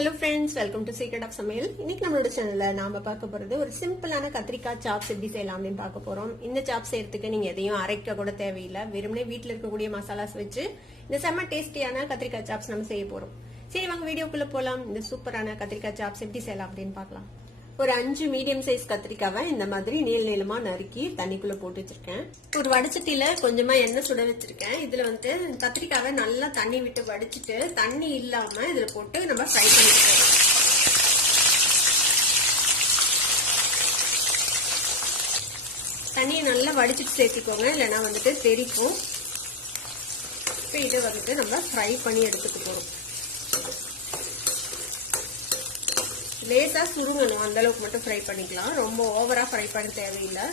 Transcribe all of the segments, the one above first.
Hello friends welcome to secret of Samayal இன்னைக்கு நம்மளோட சேனல்ல நாம பார்க்க போறது ஒரு சிம்பிளான கத்திரிக்காய் சாப்ஸ் எப்படி செய்யலாம் அப்படின்னு பார்க்க போறோம். இந்த சாப்ஸ் செய்யறதுக்கு நீங்க எதையும் அரைக்க கூட தேவையில்லை. வெறுமனே வீட்டில் இருக்கக்கூடிய மசாலாஸ் வச்சு இந்த செம்ம டேஸ்டியான கத்திரிக்காய் சாப்ஸ் நம்ம செய்ய போறோம். சரி வாங்க வீடியோக்குள்ள போலாம். இந்த சூப்பரான கத்திரிக்காய் சாப்ஸ் எப்படி செய்யலாம் அப்படின்னு பார்க்கலாம். ஒரு அஞ்சு மீடியம் சைஸ் கத்திரிக்காவை இந்த மாதிரி நீள் நீளமா நறுக்கி தண்ணிக்குள்ள போட்டு வச்சிருக்கேன். ஒரு வடச்சட்டியில கொஞ்சமா எண்ணெய் சுட வச்சிருக்கேன். இதுல வந்து கத்திரிக்காவை நல்லா தண்ணி விட்டு வடிச்சிட்டு தண்ணி இல்லாம இதுல போட்டு நம்ம ஃப்ரை பண்ணிக்கலாம். தண்ணியை நல்லா வடிச்சிட்டு சேர்த்திக்கோங்க. இல்லைன்னா வந்துட்டு தெரிக்கும் இப்போ இதை வந்துட்டு நம்ம ஃப்ரை பண்ணி எடுத்துட்டு போகிறோம் லேசாக சுருங்கணும். அந்த அளவுக்கு மட்டும் ஃப்ரை பண்ணிக்கலாம். ரொம்ப ஓவரா ஃப்ரை பண்ண தேவையில்லை.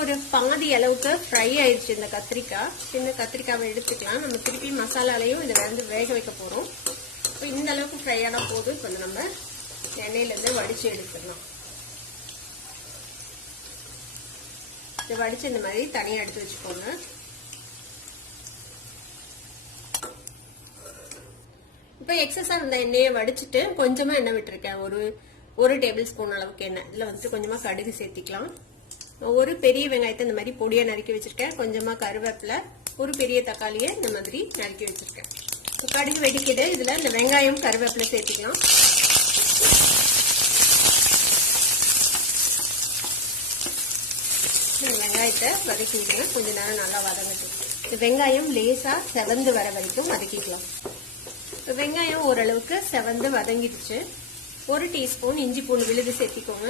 ஒரு பாதி அளவுக்கு ஃப்ரை ஆயிடுச்சு இந்த கத்திரிக்காய். சின்ன கத்திரிக்காவை எடுத்துக்கலாம். நம்ம திருப்பி மசாலாலையும் இதை வந்து வேக வைக்க போறோம். இப்போ இந்த அளவுக்கு ஃப்ரை ஆனால் போது இப்போ நம்ம எண்ணெயிலேருந்து இருந்து வடிச்சு எடுத்துடலாம். இதை வடிச்சு இந்த மாதிரி தனியா எடுத்து வச்சுக்கோங்க. இப்போ எக்ஸஸா இருந்த எண்ணெயை வடிச்சிட்டு கொஞ்சமா எண்ணெய் விட்டுருக்கேன். ஒரு ஒரு டேபிள் ஸ்பூன் அளவுக்கு எண்ணெய். இதுல வந்துட்டு கொஞ்சமா கடுகு சேர்த்திக்கலாம். ஒரு பெரிய வெங்காயத்தை இந்த மாதிரி பொடியா நறுக்கி வச்சிருக்கேன். கொஞ்சமா கருவேப்பிலை ஒரு பெரிய தக்காளியை இந்த மாதிரி நறுக்கி வச்சிருக்கேன். கடுகு வெடிக்கிட்டு இதுல இந்த வெங்காயம் கருவேப்பிலை சேர்த்திக்கலாம். வெங்காயத்தை வதக்கிக்கிறேன் கொஞ்ச நேரம் நல்லா வதங்கட்டும். வெங்காயம் லேசா செவந்து வர வரைக்கும் வதக்கிக்கலாம். வெங்காயம் ஓரளவுக்கு செவந்து வதங்கிடுச்சு. ஒரு டீஸ்பூன் இஞ்சி பூண்டு விழுது சேர்த்திக்கோங்க.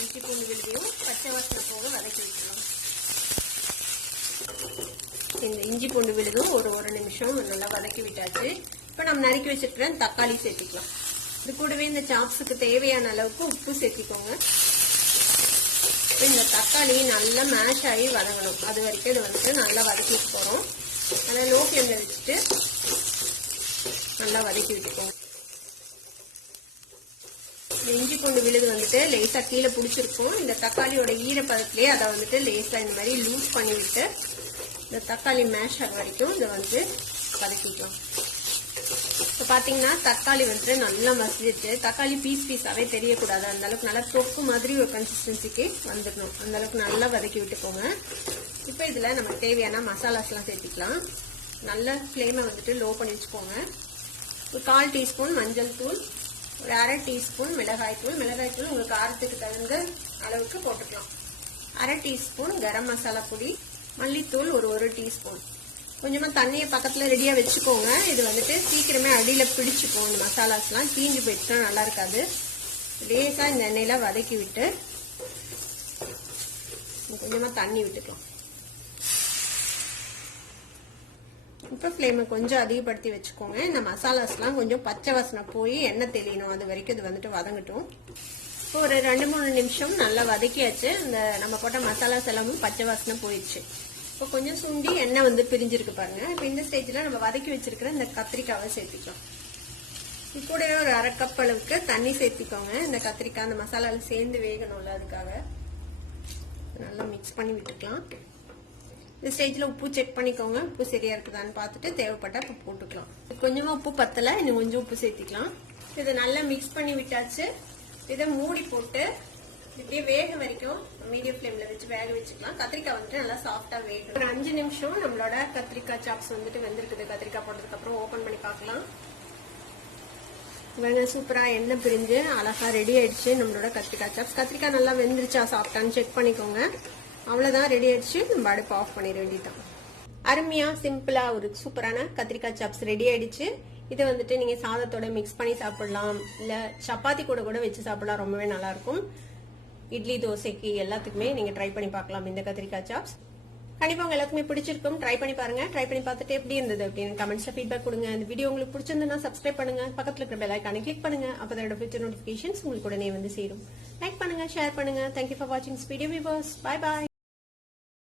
இஞ்சி பூண்டு விழுதையும் பச்சை வாசனை போக வதக்கி வைக்கலாம் இந்த இஞ்சி பூண்டு விழுதும் ஒரு ஒரு நிமிஷம் நல்லா வதக்கி விட்டாச்சு. இப்போ நம்ம நறுக்கி வச்சிருக்கிற தக்காளி சேர்த்திக்கலாம். இது கூடவே இந்த சாப்ஸுக்கு தேவையான அளவுக்கு உப்பு சேர்த்திக்கோங்க. இந்த தக்காளி நல்லா மேஷ் ஆகி வதங்கணும். அது வரைக்கும் இது வந்துட்டு நல்லா வதக்கிட்டு போகிறோம் நல்லா லோ ஃப்ளேமில் வச்சுட்டு நல்லா வதக்கி விட்டுக்கோங்க. இஞ்சி பூண்டு விழுது வந்துட்டு லேசாக கீழே பிடிச்சிருக்கும். இந்த தக்காளியோட ஈரப்பதத்துலேயே அதை வந்துட்டு லேசாக இந்த மாதிரி லூஸ் பண்ணி விட்டு இந்த தக்காளி மேஷ் ஆகிற வரைக்கும் இதை வந்து வதக்கிக்கலாம். இப்போ பார்த்தீங்கன்னா தக்காளி வந்துட்டு நல்லா மசிஞ்சிச்சு தக்காளி பீஸ் பீஸாகவே தெரியக்கூடாது. அந்தளவுக்கு நல்லா தொக்கு மாதிரி ஒரு கன்சிஸ்டன்சிக்கு வந்துடணும். அந்தளவுக்கு நல்லா வதக்கி விட்டுக்கோங்க. இப்போ இதில் நம்ம தேவையான மசாலாஸ்லாம் சேர்த்திக்கலாம். நல்ல ஃப்ளேமை வந்துட்டு லோ பண்ணி வச்சுக்கோங்க. ஒரு கால் டீஸ்பூன் மஞ்சள் தூள் ஒரு அரை டீஸ்பூன் மிளகாய் தூள். மிளகாய் தூள் உங்களுக்கு காரத்துக்கு தகுந்த அளவுக்கு போட்டுக்கலாம். அரை டீஸ்பூன் கரம் மசாலா பொடி மல்லித்தூள் ஒரு ஒரு டீஸ்பூன். கொஞ்சமாக தண்ணியை பக்கத்தில் ரெடியாக வச்சுக்கோங்க. இது வந்துட்டு சீக்கிரமே அடியில் பிடிச்சிப்போம் இந்த மசாலாஸ்லாம் தீஞ்சு போயிடுச்சுன்னா நல்லா இருக்காது. லேசாக இந்த எண்ணெயில் வதக்கி விட்டு கொஞ்சமாக தண்ணி விட்டுக்கலாம். இப்போ ஃப்ளேமை கொஞ்சம் அதிகப்படுத்தி வச்சுக்கோங்க. இந்த மசாலாஸ்லாம் கொஞ்சம் பச்சை வாசனை போய் எண்ணெய் தெளியணும். அது வரைக்கும் இது வந்துட்டு வதங்கட்டும். இப்போ ஒரு ரெண்டு மூணு நிமிஷம் நல்லா வதக்கியாச்சு. இந்த நம்ம போட்ட மசாலாஸ் எல்லாமும் பச்சை வாசனை போயிடுச்சு. இப்போ கொஞ்சம் சுண்டி எண்ணெய் வந்து பிரிஞ்சிருக்கு பாருங்க. இப்போ இந்த ஸ்டேஜில் நம்ம வதக்கி வச்சிருக்கிற இந்த கத்திரிக்காவை சேர்த்திக்கலாம். கூட ஒரு அரை கப் அளவுக்கு தண்ணி சேர்த்திக்கோங்க. இந்த கத்திரிக்காய் அந்த மசாலாவில் சேர்ந்து வேகணும்ல அதுக்காக. நல்லா மிக்ஸ் பண்ணி விட்டுக்கலாம். இந்த ஸ்டேஜில் உப்பு செக் பண்ணிக்கோங்க. உப்பு சரியா இருக்குதான்னு பார்த்துட்டு தேவைப்பட்டா இப்போ போட்டுக்கலாம். கொஞ்சமாக உப்பு பத்தலை இன்னும் கொஞ்சம் உப்பு சேர்த்திக்கலாம். இதை நல்லா மிக்ஸ் பண்ணி விட்டாச்சு. இதை மூடி போட்டு இப்படியே வேக வரைக்கும் மீடியம் ஃப்ளேமில் வச்சு வேக வச்சுக்கலாம். கத்திரிக்காய் வந்துட்டு நல்லா சாஃப்டாக வேகும் ஒரு அஞ்சு நிமிஷம் நம்மளோட கத்திரிக்காய் சாப்ஸ் வந்துட்டு வெந்திருக்குது. கத்திரிக்காய் போட்டதுக்கப்புறம் ஓப்பன் பண்ணி பார்க்கலாம். வெங்க சூப்பராக எண்ணெய் பிரிஞ்சு அழகாக ரெடி ஆயிடுச்சு நம்மளோட கத்திரிக்காய் சாப்ஸ் கத்திரிக்காய் நல்லா வெந்துருச்சா சாப்பிட்டான்னு செக் பண்ணிக்கோங்க. அவ்வளோதான் ரெடி ஆயிடுச்சு. நம்ம அடுப்பு ஆஃப் பண்ணிட வேண்டியதான் அருமையா சிம்பிளா ஒரு சூப்பரான கத்திரிக்காய் சாப்ஸ் ரெடி ஆயிடுச்சு. இதை வந்துட்டு நீங்க சாதத்தோட மிக்ஸ் பண்ணி சாப்பிடலாம். இல்ல சப்பாத்தி கூட கூட வச்சு சாப்பிடலாம். ரொம்பவே நல்லா இருக்கும் இட்லி தோசைக்கு எல்லாத்துக்குமே நீங்க ட்ரை பண்ணி பார்க்கலாம் இந்த கத்திரிக்காய் சாப்ஸ் கண்டிப்பா உங்க எல்லாத்துக்குமே பிடிச்சிருக்கும். ட்ரை பண்ணி பாருங்க. ட்ரை பண்ணி பார்த்துட்டு எப்படி இருந்தது அப்படின்னு கமெண்ட்ஸ்ல ஃபீட்பேக் கொடுங்க. இந்த வீடியோ உங்களுக்கு பிடிச்சிருந்ததுன்னா சப்ஸ்கிரைப் பண்ணுங்க. பக்கத்துல இருக்கிற பெல் ஐக்கானை கிளிக் பண்ணுங்க. அப்பதான் அதோட ஃபியூச்சர் நோட்டிபிகேஷன்ஸ் உங்களுக்கு உடனே வந்து சேரும். லைக் பண்ணுங்க ஷேர் பண்ணுங்க. தேங்க்யூ ஃபார் வாட்சிங் வீடியோ வியூவர்ஸ் பாய் பாய்